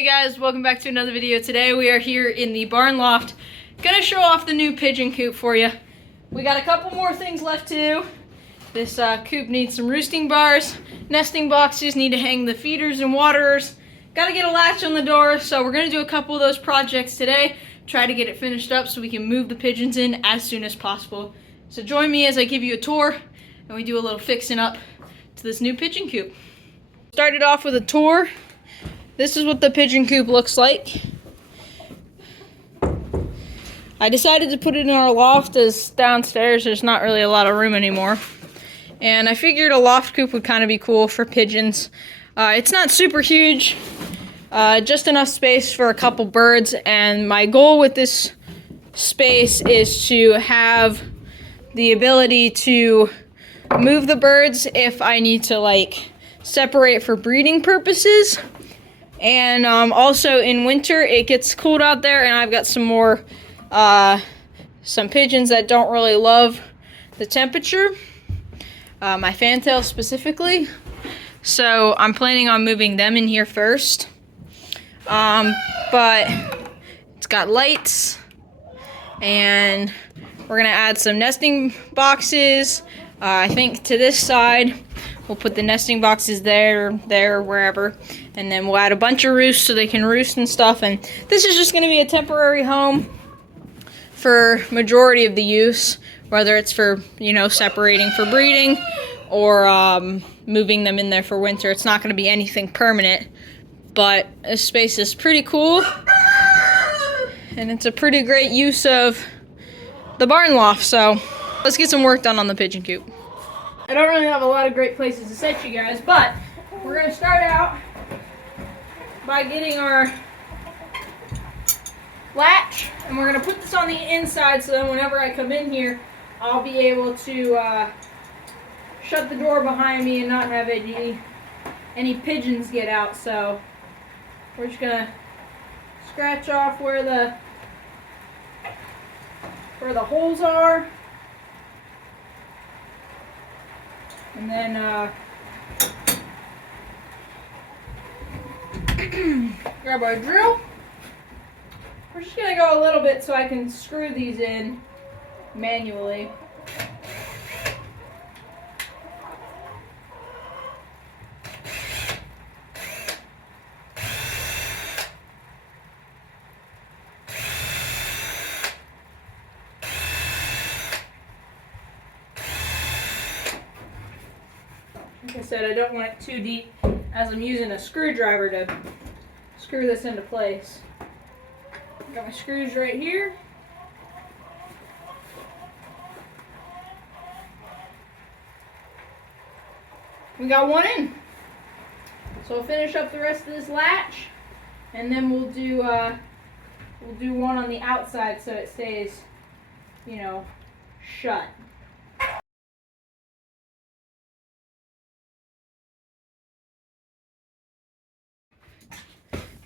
Hey guys, welcome back to another video. Today we are here in the barn loft. Gonna show off the new pigeon coop for you. We got a couple more things left to do. This coop needs some roosting bars, nesting boxes, need to hang the feeders and waterers. Gotta get a latch on the door, so we're gonna do a couple of those projects today. Try to get it finished up so we can move the pigeons in as soon as possible. So join me as I give you a tour and we do a little fixing up to this new pigeon coop. Started off with a tour. This is what the pigeon coop looks like. I decided to put it in our loft as downstairs there's not really a lot of room anymore. And I figured a loft coop would kind of be cool for pigeons. It's not super huge, just enough space for a couple birds. And my goal with this space is to have the ability to move the birds if I need to like separate for breeding purposes. And also in winter it gets cold out there and I've got some more some pigeons that don't really love the temperature, my fantails specifically, so I'm planning on moving them in here first. But it's got lights and we're gonna add some nesting boxes. I think to this side we'll put the nesting boxes there, wherever, and then we'll add a bunch of roosts so they can roost and stuff. And this is just going to be a temporary home for majority of the use, whether it's for, you know, separating for breeding or moving them in there for winter. It's not going to be anything permanent, but this space is pretty cool, and it's a pretty great use of the barn loft. So let's get some work done on the pigeon coop. I don't really have a lot of great places to set you guys, but we're going to start out by getting our latch, and we're going to put this on the inside so then whenever I come in here, I'll be able to shut the door behind me and not have any pigeons get out. So we're just going to scratch off where the holes are. And then grab our drill. We're just gonna go a little bit so I can screw these in manually. Like I said, I don't want it too deep as I'm using a screwdriver to screw this into place. Got my screws right here. We got one in. So we'll finish up the rest of this latch, and then we'll do one on the outside so it stays, you know, shut.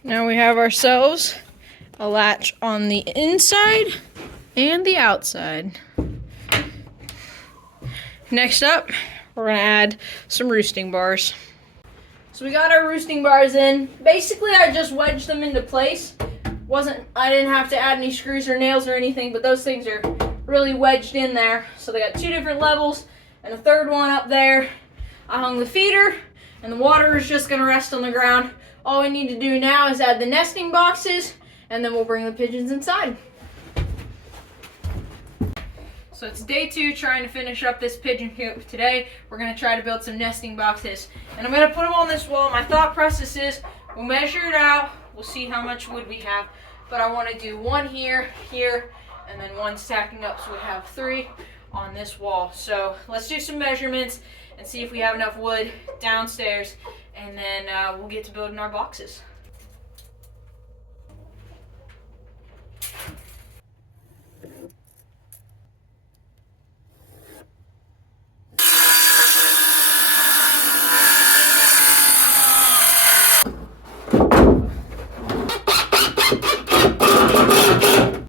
Now we have ourselves a latch on the inside and the outside. Next up, we're gonna add some roosting bars. So we got our roosting bars in. Basically, I just wedged them into place. I didn't have to add any screws or nails or anything, but those things are really wedged in there. So they got two different levels and a third one up there. I hung the feeder, and the water is just gonna rest on the ground. All we need to do now is add the nesting boxes, and then we'll bring the pigeons inside. So it's day 2 trying to finish up this pigeon coop. Today, we're gonna try to build some nesting boxes. And I'm gonna put them on this wall. My thought process is, we'll measure it out, we'll see how much wood we have, but I wanna do one here, and then one stacking up so we have 3 on this wall. So let's do some measurements and see if we have enough wood downstairs, and then we'll get to building our boxes.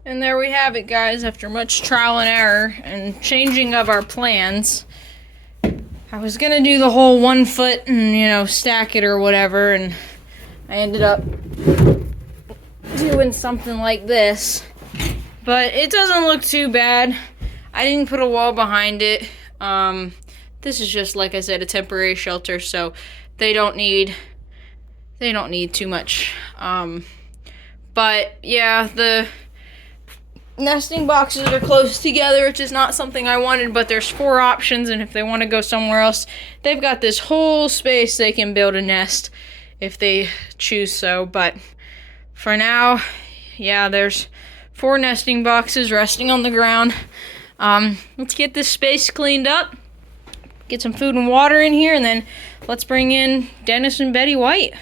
And there we have it, guys. After much trial and error and changing of our plans, I was gonna do the whole 1 foot and, you know, stack it or whatever, and I ended up doing something like this. But it doesn't look too bad. I didn't put a wall behind it. This is just, like I said, a temporary shelter, so they don't need too much. But yeah, the nesting boxes are close together, which is not something I wanted, but there's 4 options, and if they want to go somewhere else, they've got this whole space they can build a nest if they choose so. But for now, yeah, there's 4 nesting boxes resting on the ground. Let's get this space cleaned up, get some food and water in here, and then let's bring in Dennis and Betty White.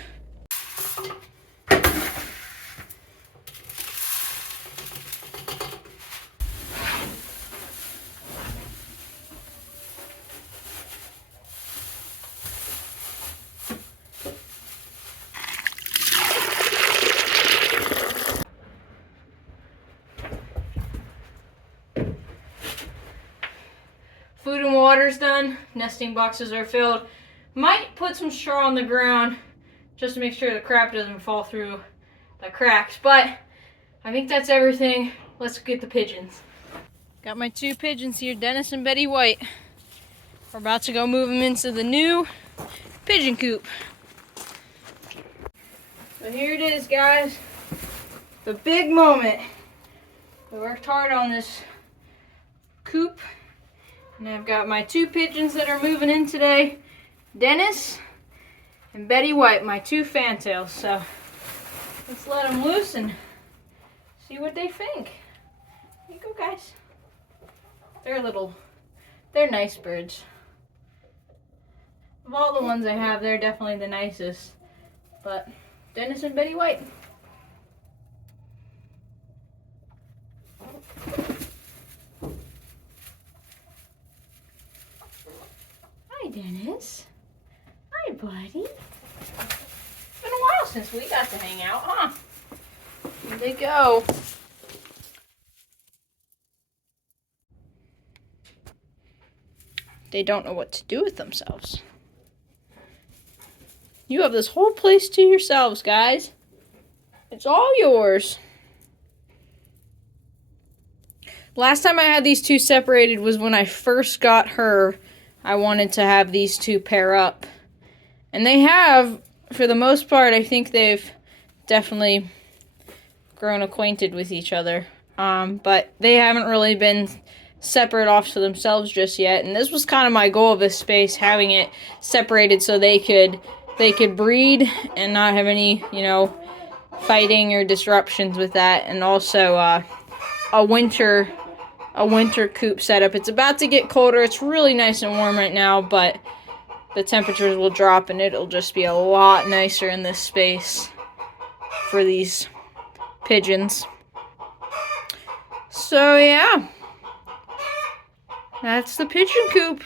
Food and water's done. Nesting boxes are filled. Might put some straw on the ground just to make sure the crap doesn't fall through the cracks. But I think that's everything. Let's get the pigeons. Got my 2 pigeons here, Dennis and Betty White. We're about to go move them into the new pigeon coop. So here it is, guys. The big moment. We worked hard on this coop. And I've got my 2 pigeons that are moving in today, Dennis and Betty White, my 2 fantails. So let's let them loose and see what they think. Here you go, guys. They're nice birds. Of all the ones I have, they're definitely the nicest. But Dennis and Betty White. Hi, Dennis. Hi, buddy. It's been a while since we got to hang out, huh? Here they go. They don't know what to do with themselves. You have this whole place to yourselves, guys. It's all yours. Last time I had these 2 separated was when I first got her. I wanted to have these 2 pair up. And they have, for the most part. I think they've definitely grown acquainted with each other. But they haven't really been separate off to themselves just yet. And this was kind of my goal of this space, having it separated so they could breed and not have any, fighting or disruptions with that. And also a winter coop setup. It's about to get colder. It's really nice and warm right now, but the temperatures will drop and it'll just be a lot nicer in this space for these pigeons. So yeah, that's the pigeon coop.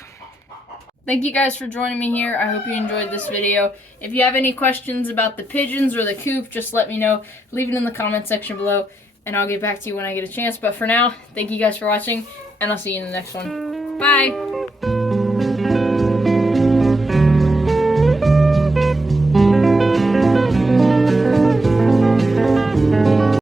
Thank you guys for joining me here. I hope you enjoyed this video. If you have any questions about the pigeons or the coop, just let me know. Leave it in the comment section below, and I'll get back to you when I get a chance. But for now, thank you guys for watching, and I'll see you in the next one. Bye!